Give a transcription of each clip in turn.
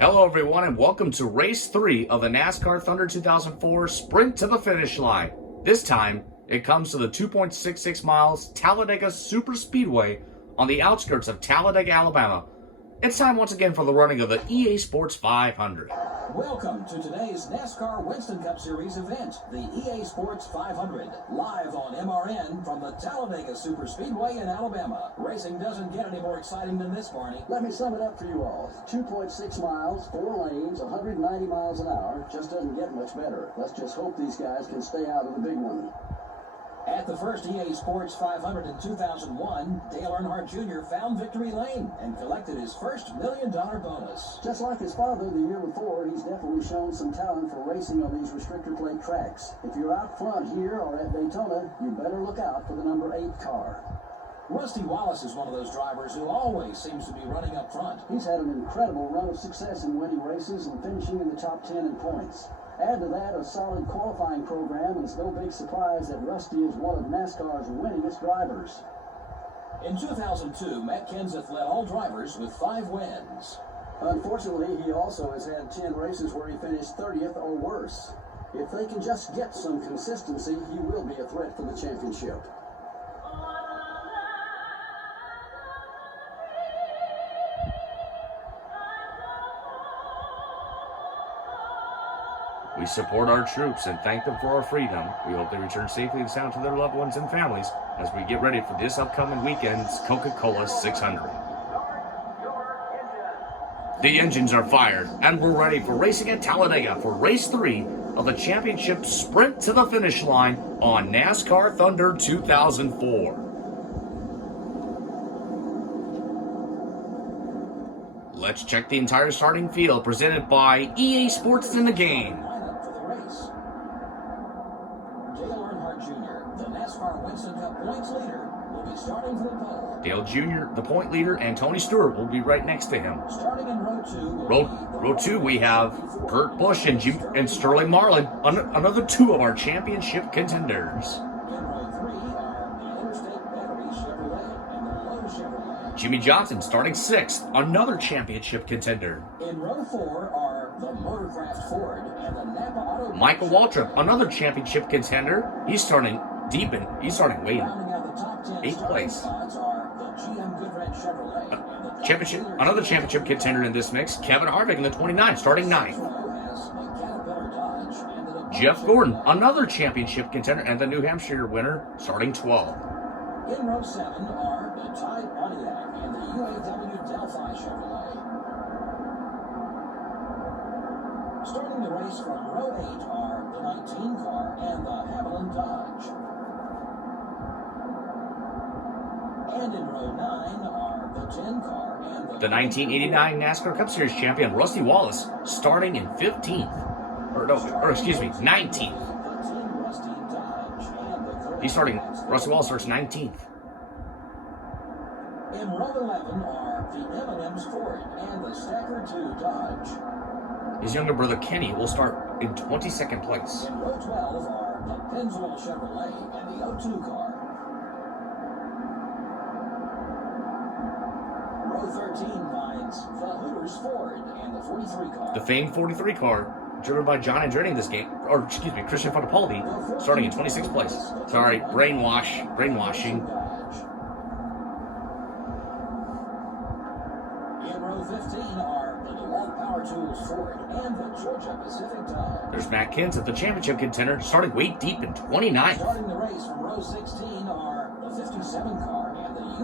Hello everyone and welcome to Race 3 of the NASCAR Thunder 2004 Sprint to the Finish Line. This time, it comes to the 2.66 miles Talladega Superspeedway on the outskirts of Talladega, Alabama. It's time once again for the running of the EA Sports 500. Welcome to today's NASCAR Winston Cup Series event, the EA Sports 500, live on MRN from the Talladega Superspeedway in Alabama. Racing doesn't get any more exciting than this, Barney. Let me sum it up for you all. 2.6 miles, 4 lanes, 190 miles an hour. Just doesn't get much better. Let's just hope these guys can stay out of the big one. At the first EA Sports 500 in 2001, Dale Earnhardt Jr. found victory lane and collected his first $1 million bonus. Just like his father the year before, he's definitely shown some talent for racing on these restrictor plate tracks. If you're out front here or at Daytona, you better look out for the number 8 car. Rusty Wallace is one of those drivers who always seems to be running up front. He's had an incredible run of success in winning races and finishing in the top 10 in points. Add to that a solid qualifying program, and it's no big surprise that Rusty is one of NASCAR's winningest drivers. In 2002, Matt Kenseth led all drivers with 5 wins. Unfortunately, he also has had 10 races where he finished 30th or worse. If they can just get some consistency, he will be a threat for the championship. We support our troops and thank them for our freedom. We hope they return safely and sound to their loved ones and families as we get ready for this upcoming weekend's Coca-Cola 600. The engines are fired and we're ready for racing at Talladega for Race 3 of the championship Sprint to the Finish Line on NASCAR Thunder 2004. Let's check the entire starting field presented by EA Sports in the Game. Winston Cup points leader will be starting from the pole. Dale Jr., the point leader, and Tony Stewart will be right next to him. Starting in row 2. Row 2, we have Kurt Busch and Sterling Marlin, another 2 of our championship contenders. In row 3 are the Interstate Battery Chevrolet and the Lowe Chevrolet. Jimmy Johnson starting 6th, another championship contender. In row 4 are the Motorcraft Ford and the Napa Auto. Michael Waltrip, another championship contender. He's starting way in 8th place. Another championship contender in this mix, Kevin Harvick in the 29, starting 9th. Jeff Gordon, another championship contender and the New Hampshire winner, starting 12th. In row 7 are the Tide Pontiac and the UAW Delphi Chevrolet. Starting the race from row 8 are the 19 car and the Haviland Dodge. And in row 9 are the 10 car and the 1989 NASCAR Cup Series champion Rusty Wallace starting in 19th. Rusty Wallace starts 19th. In row 11 are the M&M's Ford and the Stacker 2 Dodge. His younger brother Kenny will start in 22nd place. In row 12 are the Pennzoil Chevrolet and the O2 car. Row 13 finds the Hooters Ford and the 43 car. The famed 43 car, driven by John Andretti in this game, Christian Fittipaldi, starting in 26th place. Sorry, brainwashing. In row 15 are the DeWalt Power Tools Ford and the Georgia Pacific Dodge. There's Matt Kenseth, the championship contender, starting way deep in 29th. Starting the race from row 16 are the 57 car and the UP.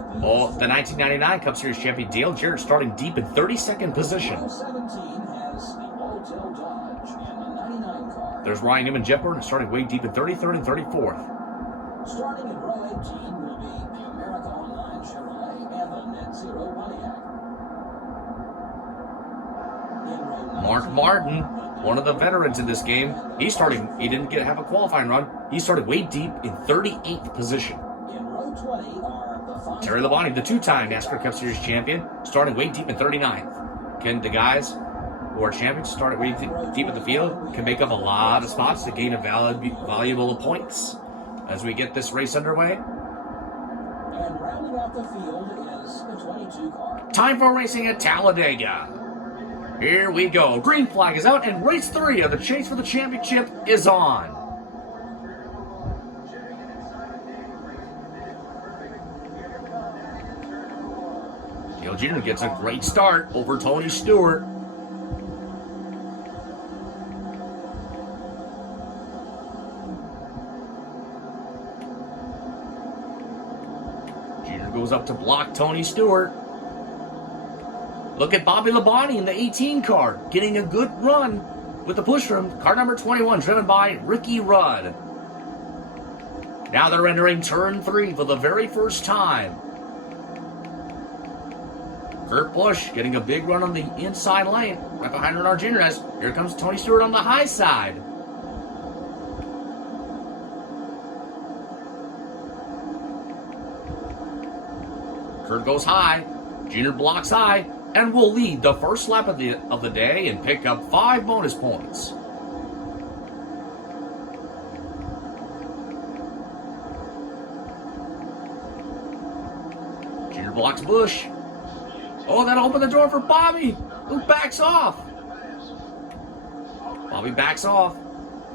The 1999 Cup Series champion Dale Jarrett starting deep in 32nd position. Row 17 has the Old Tail Dodge and the 99 car. There's Ryan Newman, Jeff Gordon starting way deep in 33rd and 34th. Starting in row 18 will be the America Online Chevrolet and the Net Zero Pontiac. Mark Martin, one of the veterans in this game, he didn't have a qualifying run. He started way deep in 38th position. In row 20 are the Terry Labonte, the 2-time NASCAR Cup Series champion, starting way deep in 39th. The guys who are champions started way deep in the field, can make up a lot of spots to gain valuable points as we get this race underway. And rounding out the field is the 22 car. Time for racing at Talladega. Here we go. Green flag is out, and race 3 of the chase for the championship is on. Dale Jr. gets a great start over Tony Stewart. Jr. goes up to block Tony Stewart. Look at Bobby Labonte in the 18 car, getting a good run with the push from car number 21, driven by Ricky Rudd. Now they're entering turn 3 for the very first time. Kurt Busch getting a big run on the inside lane, right behind Earnhardt Jr. as here comes Tony Stewart on the high side. Kurt goes high, Jr. blocks high, and will lead the first lap of the day and pick up 5 bonus points. Jr. blocks Busch. Oh, that opened the door for Bobby, who backs off. Bobby backs off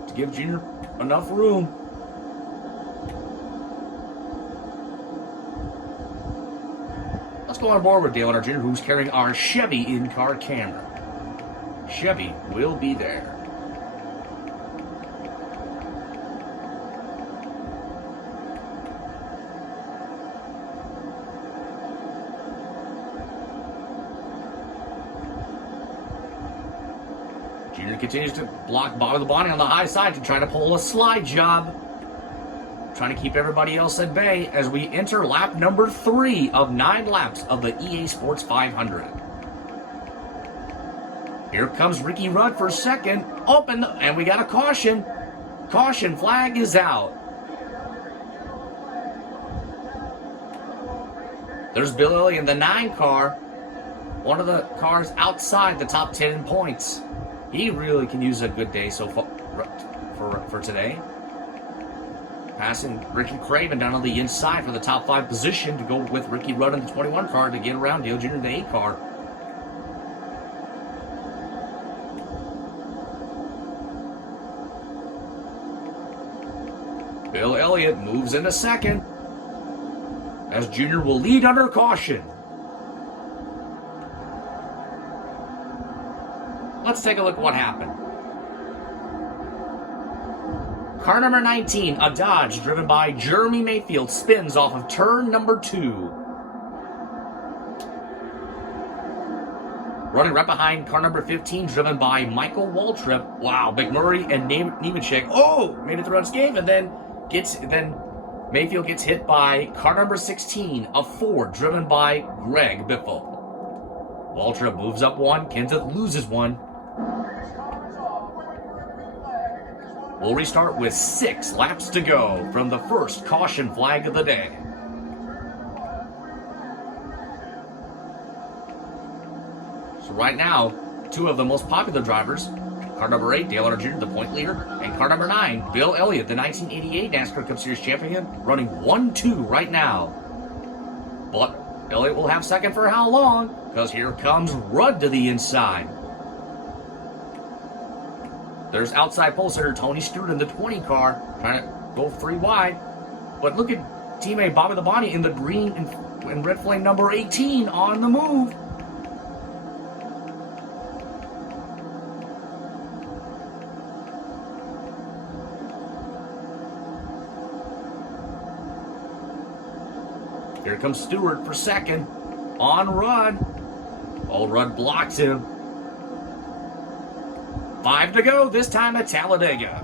to give Jr. enough room. Let's go on board with Dale Earnhardt Jr., who's carrying our Chevy in-car camera. Chevy will be there. Jr. continues to block Bobby Labonte on the high side to try to pull a slide job. Trying to keep everybody else at bay as we enter lap number 3 of 9 laps of the EA Sports 500. Here comes Ricky Rudd for second. Open, and we got a caution. Caution flag is out. There's Bill Elliott in the 9 car. One of the cars outside the top 10 in points. He really can use a good day so far for today. Passing Ricky Craven down on the inside for the top 5 position to go with Ricky Rudd in the 21 car to get around Dale Jr. in the 8 car. Bill Elliott moves into second as Jr. will lead under caution. Let's take a look at what happened. Car number 19, a Dodge driven by Jeremy Mayfield, spins off of turn number 2. Running right behind car number 15, driven by Michael Waltrip. Wow, McMurray and Nemechek. Oh, made it through unscathed, and then Mayfield gets hit by car number 16, a Ford driven by Greg Biffle. Waltrip moves up 1, Kenseth loses 1. We'll restart with 6 laps to go from the first caution flag of the day. So right now, 2 of the most popular drivers, car number 8, Dale Earnhardt Jr., the point leader, and car number 9, Bill Elliott, the 1988 NASCAR Cup Series champion, running 1-2 right now. But Elliott will have second for how long? Because here comes Rudd to the inside. There's outside pole sitter Tony Stewart in the 20 car, trying to go 3 wide. But look at teammate Bobby Labonte in the green and red flame number 18 on the move. Here comes Stewart for second on Rudd. Old Rudd blocks him. 5 to go, this time at Talladega.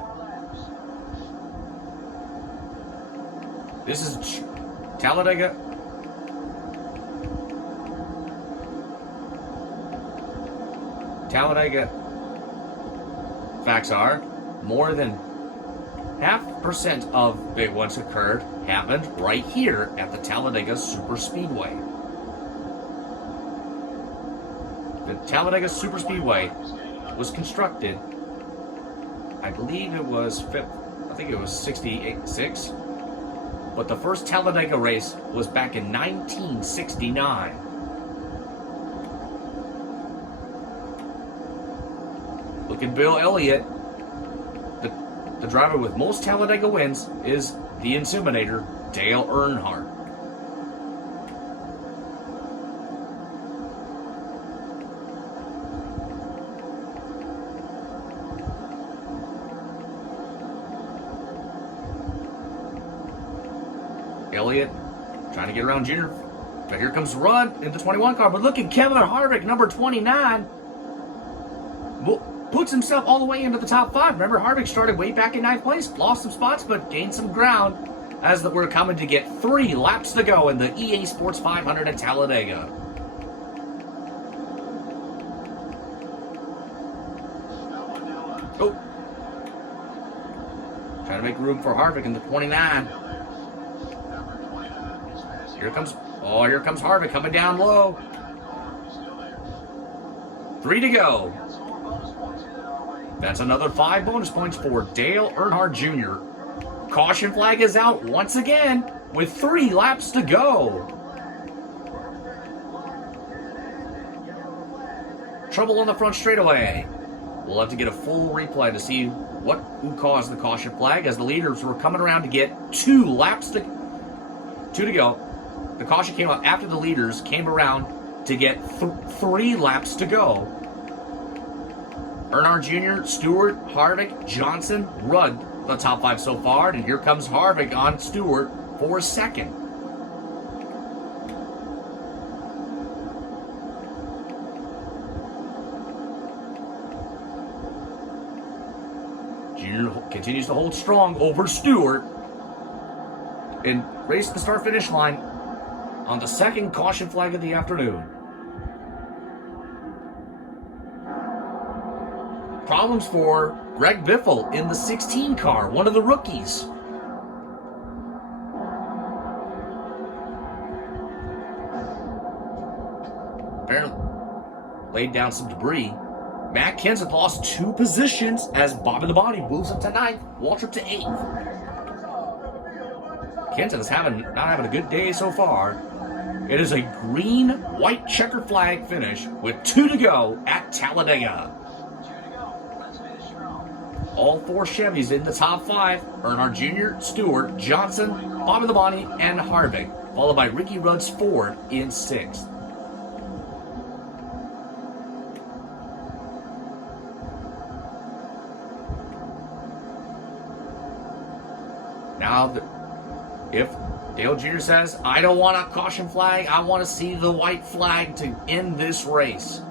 This is Talladega. Talladega facts are more than 0.5% of big ones happened right here at the Talladega Superspeedway. The Talladega Superspeedway was constructed, I believe it was 66, but the first Talladega race was back in 1969. Look at Bill Elliott. The driver with most Talladega wins is the Inseminator, Dale Earnhardt. Elliott trying to get around Junior. But here comes Rudd in the 21 car. But look at Kevin Harvick, number 29. Puts himself all the way into the top 5. Remember, Harvick started way back in 9th place. Lost some spots, but gained some ground as we're coming to get 3 laps to go in the EA Sports 500 at Talladega. Oh. Trying to make room for Harvick in the 29. Here comes Harvick coming down low. 3 to go. That's another 5 bonus points for Dale Earnhardt Jr. Caution flag is out once again with 3 laps to go. Trouble on the front straightaway. We'll have to get a full replay to see who caused the caution flag as the leaders were coming around to get 2 to go. The caution came up after the leaders came around to get 3 laps to go. Earnhardt Jr., Stewart, Harvick, Johnson, Rudd, the top 5 so far. And here comes Harvick on Stewart for 2nd. Jr. continues to hold strong over Stewart. And race the start-finish line on the 2nd caution flag of the afternoon. Problems for Greg Biffle in the 16 car, one of the rookies. Apparently laid down some debris. Matt Kenseth lost 2 positions as Bobby Labonte moves up to 9th, Waltrip to 8th. Kenseth is not having a good day so far. It is a green-white checker flag finish with 2 to go at Talladega. All 4 Chevys in the top 5. Earnhardt Jr., Stewart, Johnson, Bobby Labonte, and Harvick, followed by Ricky Rudd's Ford in 6th. Now, if Dale Jr. says, I don't want a caution flag, I want to see the white flag to end this race.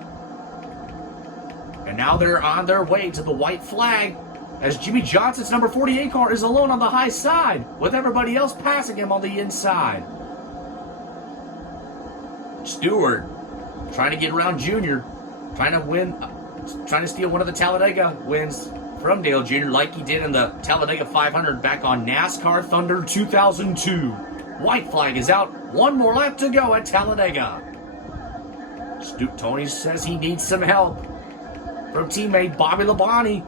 And now they're on their way to the white flag as Jimmy Johnson's number 48 car is alone on the high side with everybody else passing him on the inside. Stewart trying to get around Jr., trying to steal one of the Talladega wins from Dale Jr. like he did in the Talladega 500 back on Nascar Thunder 2002. White flag is out. 1 more lap to go at Talladega. Tony says he needs some help from teammate Bobby Labonte.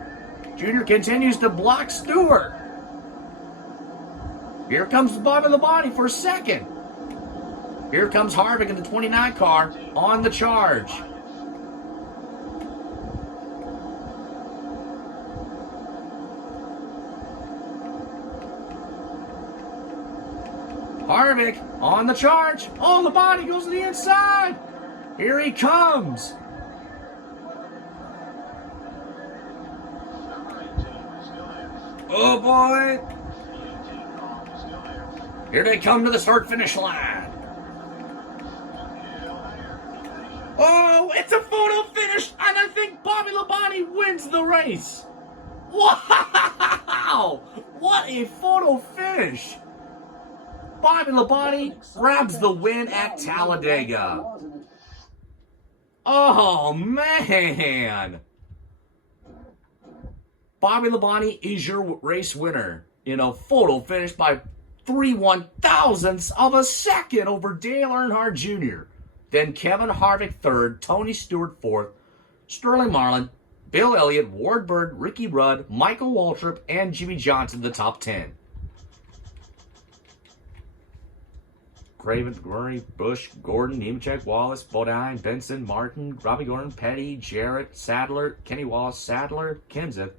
Jr. continues to block Stewart. Here comes Bobby Labonte for 2nd. Here comes Harvick in the 29 car on the charge. Harvick on the charge. Oh, Labonte goes to the inside. Here he comes. Oh boy. Here they come to the start-finish line. Oh, it's a photo finish, and I think Bobby Labonte wins the race. Wow! What a photo finish. Bobby Labonte grabs the win at Talladega. Oh, man. Bobby Labonte is your race winner in a photo finish by 3/1000ths of a second over Dale Earnhardt Jr. Then Kevin Harvick 3rd, Tony Stewart 4th, Sterling Marlin, Bill Elliott, Ward Bird, Ricky Rudd, Michael Waltrip, and Jimmy Johnson the top 10. Craven, Murray, Bush, Gordon, Nemechek, Wallace, Bodine, Benson, Martin, Robbie Gordon, Petty, Jarrett, Sadler, Kenny Wallace, Sadler, Kenseth,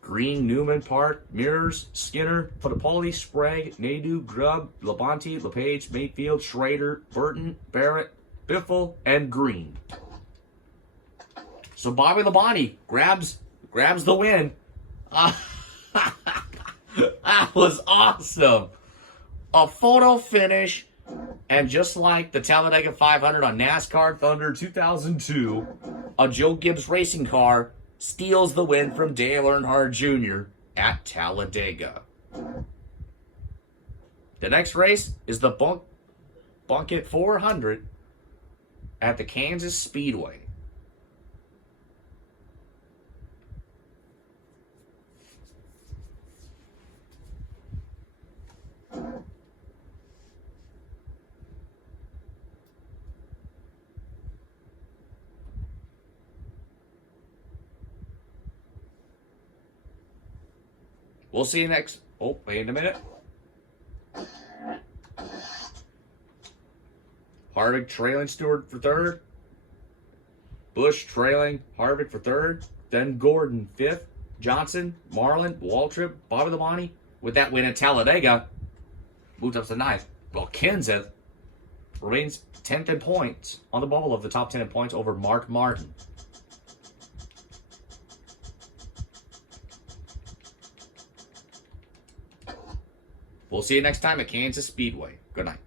Green, Newman, Park, Mears, Skinner, Fittipaldi, Sprague, Nadeau, Grubb, Labonte, LePage, Mayfield, Schrader, Burton, Barrett, Biffle, and Green. So Bobby Labonte grabs the win. That was awesome. A photo finish, and just like the Talladega 500 on NASCAR Thunder 2002, a Joe Gibbs racing car steals the win from Dale Earnhardt Jr. at Talladega. The next race is the Bucket 400 at the Kansas Speedway. We'll see you next. Oh, wait a minute. Harvick trailing Stewart for third. Bush trailing Harvick for third. Then Gordon fifth. Johnson, Marlin, Waltrip, Bobby Labonte with that win at Talladega moved up to ninth. Well, Kenseth remains 10th in points on the bubble of the top 10 in points over Mark Martin. We'll see you next time at Kansas Speedway. Good night.